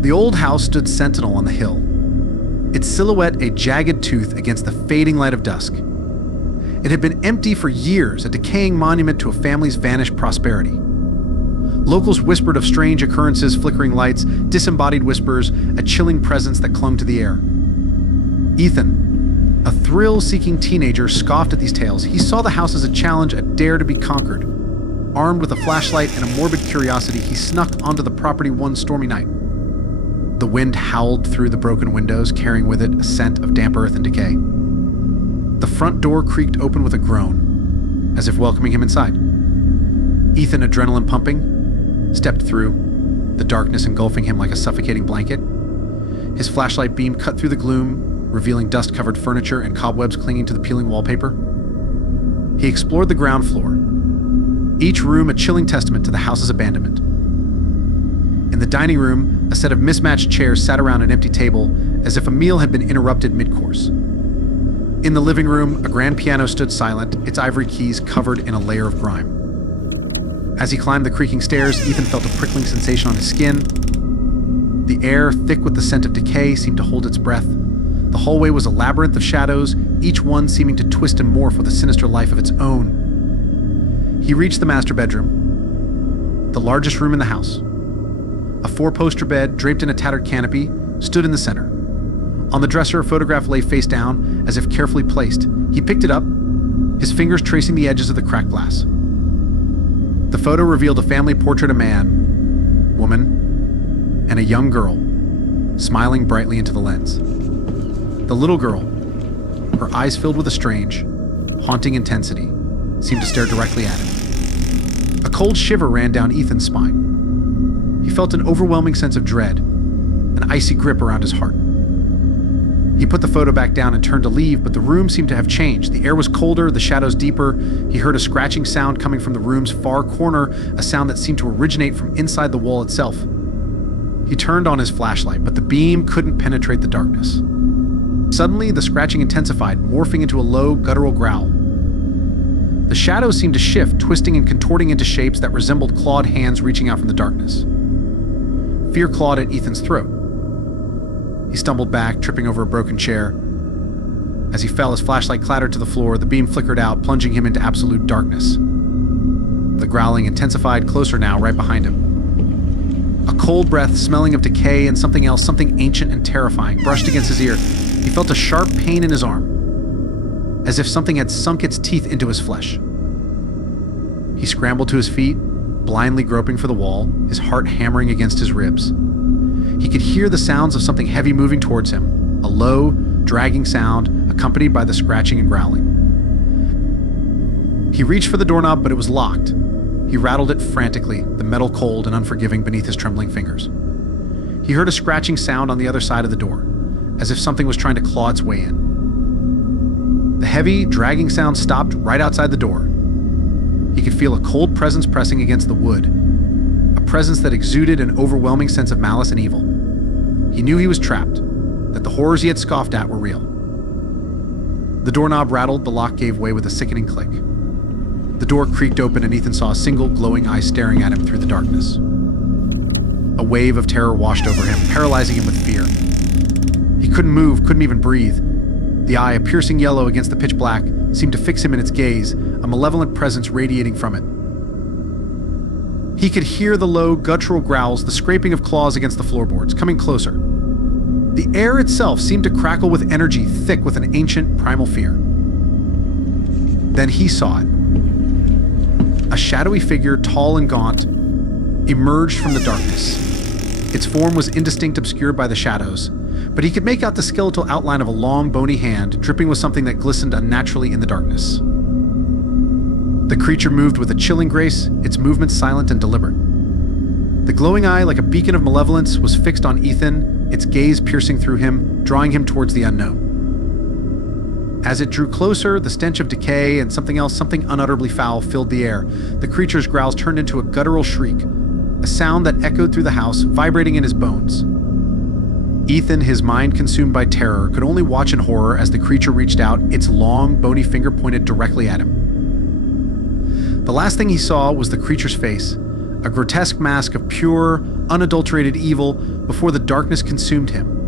The old house stood sentinel on the hill, its silhouette a jagged tooth against the fading light of dusk. It had been empty for years, a decaying monument to a family's vanished prosperity. Locals whispered of strange occurrences, flickering lights, disembodied whispers, a chilling presence that clung to the air. Ethan, a thrill-seeking teenager, scoffed at these tales. He saw the house as a challenge, a dare to be conquered. Armed with a flashlight and a morbid curiosity, he snuck onto the property one stormy night. The wind howled through the broken windows, carrying with it a scent of damp earth and decay. The front door creaked open with a groan, as if welcoming him inside. Ethan, adrenaline pumping, stepped through, the darkness engulfing him like a suffocating blanket. His flashlight beam cut through the gloom, revealing dust-covered furniture and cobwebs clinging to the peeling wallpaper. He explored the ground floor, each room a chilling testament to the house's abandonment. In the dining room, a set of mismatched chairs sat around an empty table, as if a meal had been interrupted mid-course. In the living room, a grand piano stood silent, its ivory keys covered in a layer of grime. As he climbed the creaking stairs, Ethan felt a prickling sensation on his skin. The air, thick with the scent of decay, seemed to hold its breath. The hallway was a labyrinth of shadows, each one seeming to twist and morph with a sinister life of its own. He reached the master bedroom, the largest room in the house. A four-poster bed, draped in a tattered canopy, stood in the center. On the dresser, a photograph lay face down, as if carefully placed. He picked it up, his fingers tracing the edges of the cracked glass. The photo revealed a family portrait of a man, woman, and a young girl, smiling brightly into the lens. The little girl, her eyes filled with a strange, haunting intensity, seemed to stare directly at him. A cold shiver ran down Ethan's spine. He felt an overwhelming sense of dread, an icy grip around his heart. He put the photo back down and turned to leave, but the room seemed to have changed. The air was colder, the shadows deeper. He heard a scratching sound coming from the room's far corner, a sound that seemed to originate from inside the wall itself. He turned on his flashlight, but the beam couldn't penetrate the darkness. Suddenly, the scratching intensified, morphing into a low, guttural growl. The shadows seemed to shift, twisting and contorting into shapes that resembled clawed hands reaching out from the darkness. Fear clawed at Ethan's throat. He stumbled back, tripping over a broken chair. As he fell, his flashlight clattered to the floor, the beam flickered out, plunging him into absolute darkness. The growling intensified, closer now, right behind him. A cold breath, smelling of decay and something else, something ancient and terrifying, brushed against his ear. He felt a sharp pain in his arm, as if something had sunk its teeth into his flesh. He scrambled to his feet, blindly groping for the wall, his heart hammering against his ribs. He could hear the sounds of something heavy moving towards him, a low, dragging sound accompanied by the scratching and growling. He reached for the doorknob, but it was locked. He rattled it frantically, the metal cold and unforgiving beneath his trembling fingers. He heard a scratching sound on the other side of the door, as if something was trying to claw its way in. The heavy, dragging sound stopped right outside the door. He could feel a cold presence pressing against the wood, a presence that exuded an overwhelming sense of malice and evil. He knew he was trapped, that the horrors he had scoffed at were real. The doorknob rattled, the lock gave way with a sickening click. The door creaked open and Ethan saw a single glowing eye staring at him through the darkness. A wave of terror washed over him, paralyzing him with fear. He couldn't move, couldn't even breathe. The eye, a piercing yellow against the pitch black, seemed to fix him in its gaze, a malevolent presence radiating from it. He could hear the low, guttural growls, the scraping of claws against the floorboards, coming closer. The air itself seemed to crackle with energy thick with an ancient, primal fear. Then he saw it. A shadowy figure, tall and gaunt, emerged from the darkness. Its form was indistinct, obscured by the shadows, but he could make out the skeletal outline of a long, bony hand, dripping with something that glistened unnaturally in the darkness. The creature moved with a chilling grace, its movements silent and deliberate. The glowing eye, like a beacon of malevolence, was fixed on Ethan, its gaze piercing through him, drawing him towards the unknown. As it drew closer, the stench of decay and something else, something unutterably foul, filled the air. The creature's growls turned into a guttural shriek, a sound that echoed through the house, vibrating in his bones. Ethan, his mind consumed by terror, could only watch in horror as the creature reached out, its long, bony finger pointed directly at him. The last thing he saw was the creature's face, a grotesque mask of pure, unadulterated evil before the darkness consumed him.